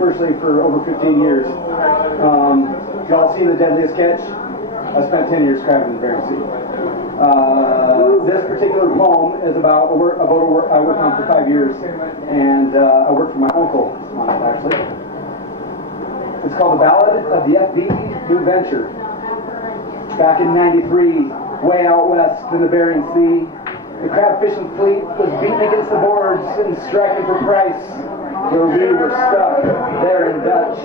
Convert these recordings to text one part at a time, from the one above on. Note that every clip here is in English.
commercially for over 15 years. Y'all seen The Deadliest Catch? I spent 10 years crabbing in the Bering Sea. This particular poem is about a boat I worked on for 5 years, and I worked for my uncle on it, actually. It's called The Ballad of the FV New Venture. Back in '93, way out west in the Bering Sea, the crab fishing fleet was beating against the boards and striking for price, where we were stuck there in Dutch.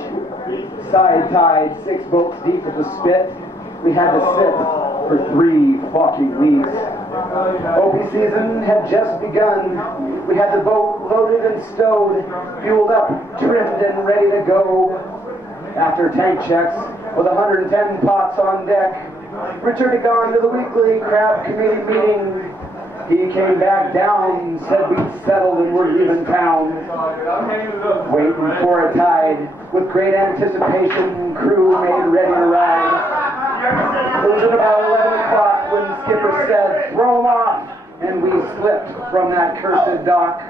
Side-tied, 6 boats deep with the spit. We had to sit for 3 fucking weeks. Opie season had just begun. We had the boat loaded and stowed, fueled up, trimmed and ready to go. After tank checks, with 110 pots on deck, Richard had gone to the weekly crab committee meeting. He came back down, said we'd settled and we're leaving town. Waiting for a tide, with great anticipation, crew made ready to ride. It was at about 11 o'clock when the skipper said, "Throw 'em off," and we slipped from that cursed dock.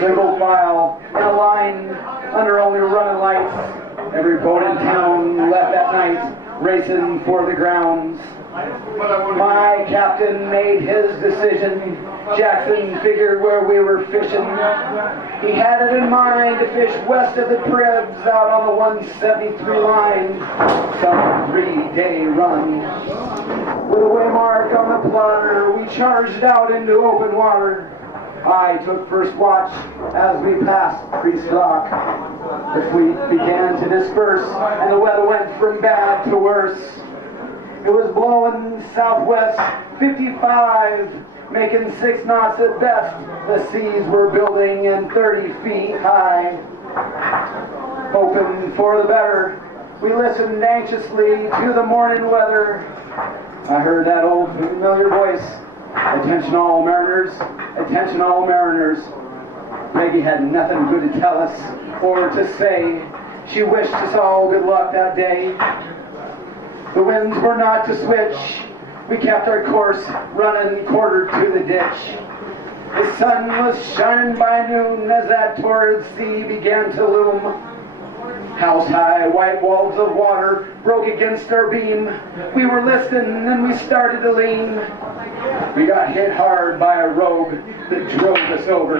Single file, in a line, under only running lights. Every boat in town left that night, racing for the grounds. My captain made his decision. Jackson figured where we were fishing. He had it in mind to fish west of the Cribs out on the 173 line. Some 3-day run. With a waymark on the plotter, we charged out into open water. I took first watch as we passed Priest Rock. The fleet began to disperse, and the weather went from bad to worse. It was blowing southwest 55, making 6 knots at best. The seas were building and 30 feet high. Hoping for the better, we listened anxiously to the morning weather. I heard that old familiar voice. "Attention all mariners, attention all mariners." Maggie had nothing good to tell us or to say. She wished us all good luck that day. The winds were not to switch. We kept our course running quarter to the ditch. The sun was shining by noon as that torrid sea began to loom. House-high white walls of water broke against our beam. We were listening and we started to lean. We got hit hard by a rogue that drove us over.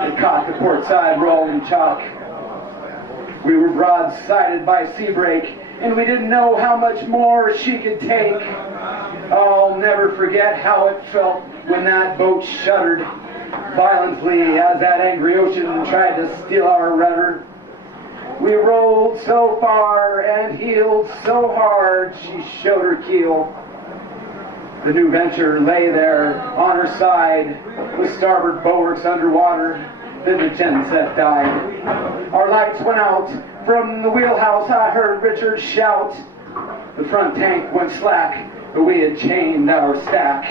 It caught the port side rolling chalk. We were broadsided by sea break, and we didn't know how much more she could take. I'll never forget how it felt when that boat shuddered violently as that angry ocean tried to steal our rudder. We rolled so far and heeled so hard she showed her keel. The New Venture lay there on her side, with starboard bulwarks underwater. Then the genset died. Our lights went out. From the wheelhouse I heard Richard shout. The front tank went slack, but we had chained our stack.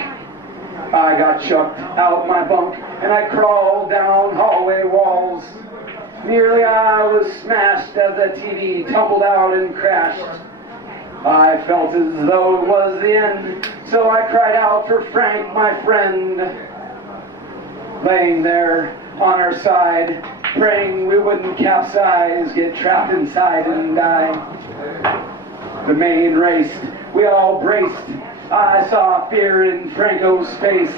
I got chucked out my bunk and I crawled down hallway walls. Nearly I was smashed as the TV tumbled out and crashed. I felt as though it was the end, so I cried out for Frank, my friend. Laying there on our side, praying we wouldn't capsize, get trapped inside and die. The main raced, we all braced. I saw fear in Franco's face.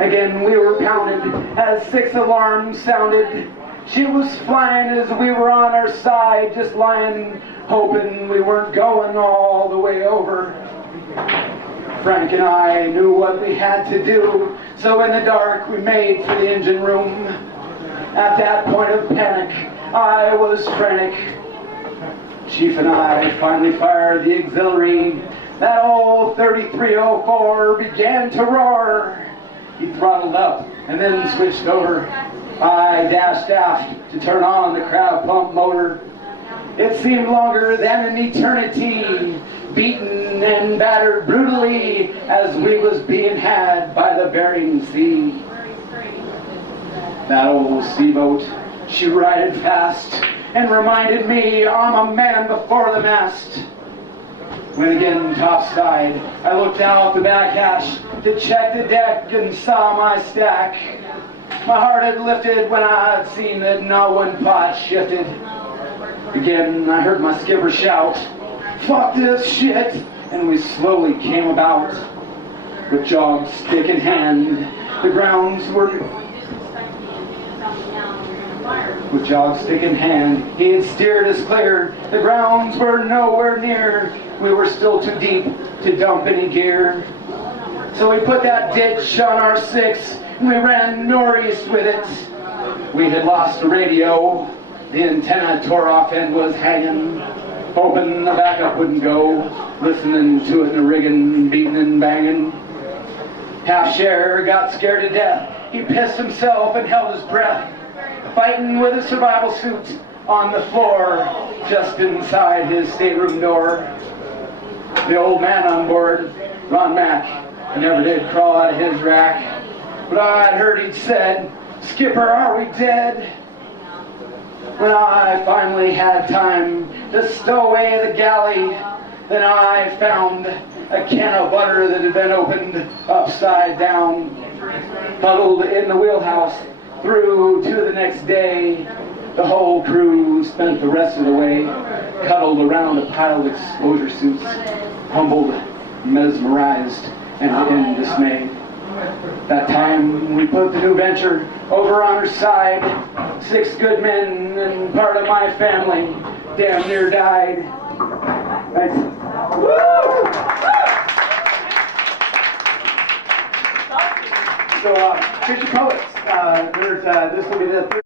Again we were pounded as 6 alarms sounded. She was flying as we were on our side, just lying, hoping we weren't going all the way over. Frank and I knew what we had to do, so in the dark we made for the engine room. At that point of panic, I was frantic. Chief and I finally fired the auxiliary. That old 3304 began to roar. He throttled up and then switched over. I dashed aft to turn on the crab pump motor. It seemed longer than an eternity, beaten and battered brutally as we was being had by the Bering Sea. That old seaboat, she righted fast and reminded me I'm a man before the mast. When again topside, I looked out the back hatch to check the deck and saw my stack. My heart had lifted when I had seen that no one pot shifted. Again, I heard my skipper shout, "Fuck this shit!" And we slowly came about. With jog stick in hand, the grounds were... With jog stick in hand, he had steered us clear. The grounds were nowhere near. We were still too deep to dump any gear. So we put that ditch on our 6, and we ran northeast with it. We had lost the radio. The antenna tore off and was hanging, hoping the backup wouldn't go, listening to it in the rigging, beating and banging. Half share got scared to death. He pissed himself and held his breath, fighting with a survival suit on the floor just inside his stateroom door. The old man on board, Ron Mack, never did crawl out of his rack, but I'd heard he'd said, "Skipper, are we dead?" When I finally had time to stow away the galley, then I found a can of butter that had been opened upside down, huddled in the wheelhouse through to the next day. The whole crew spent the rest of the way cuddled around a pile of exposure suits, humbled, mesmerized, and in dismay. That time we put the new venture over on her side. 6 good men and part of my family damn near died. Thanks. Woo! So, future poets, this will be the